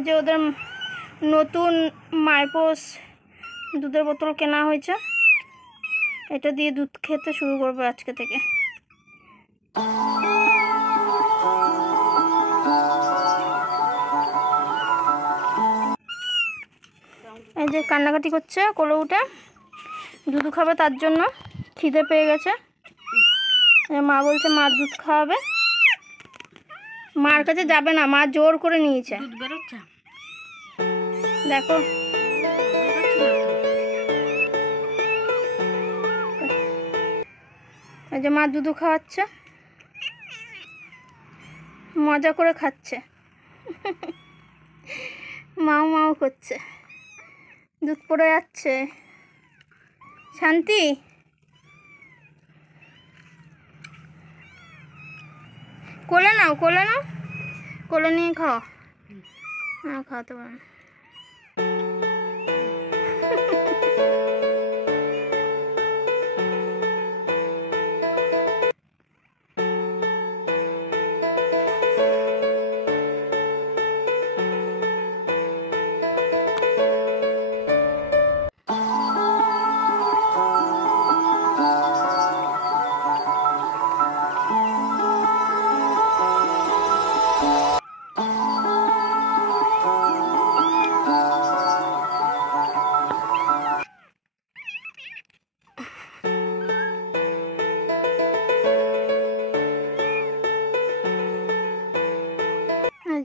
এই যে ওদের নতুন মাইপোস দুধের বোতল কেনা হয়েছে, এটা দিয়ে দুধ খেতে শুরু করবে আজকে থেকে। এই যে কান্নাকাটি করছে, কোলে উঠে দুধ খাবে, তার জন্য খিদে পেয়ে গেছে। মা বলছে মা দুধ খাওয়াবে, মার কাছে যাবে না, মা জোর করে নিয়েছে। দেখো এই যে মা দুধু খাওয়াচ্ছে, মজা করে খাচ্ছে, মাও মাও করছে, দুধ পড়ে যাচ্ছে। শান্তি, কোলে নাও, কোলে নাও, কোলে নিয়ে খাও। হ্যাঁ খাওয়াতে পারেন।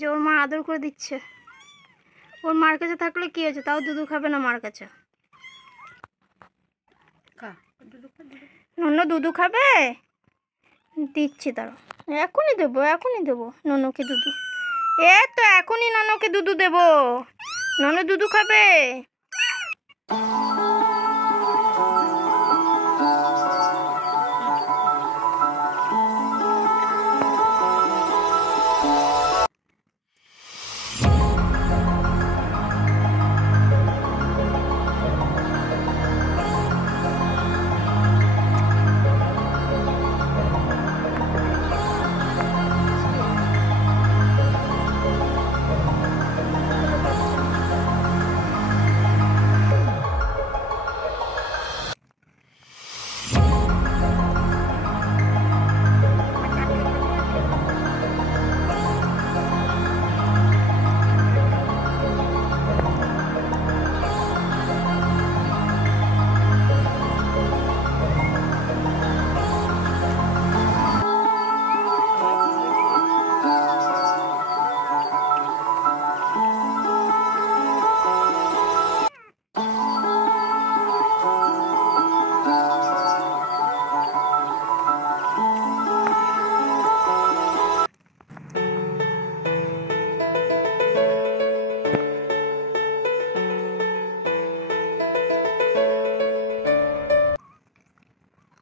যে ওর মা আদর করে দিচ্ছে। ওর মার কাছে থাকলে কি হয়েছে, তাও দুধু খাবে না মার কাছে। নন্য দুধু খাবে, দিচ্ছি তার, এখনই দেবো, এখনই দেবো ননকে দুধু। তো এখনই ননকে দুধু দেবো, নন দুধু খাবে।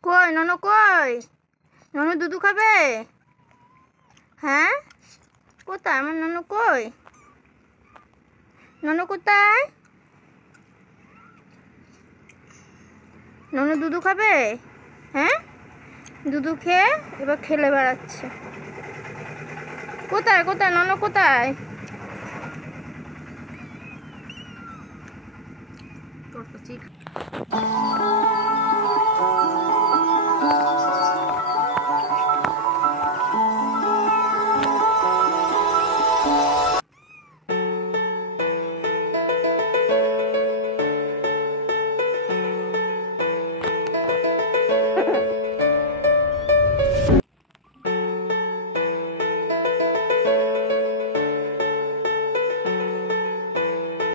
কই ননু, কই ননু দুধু খাবে? হ্যাঁ কোথায় আমার ননু, কই ননু, কোথায় ননু দুধু খাবে? হ্যাঁ দুধু খেয়ে এবার খেলে বেড়াচ্ছে। কোথায় কোথায় ননু, কোথায়?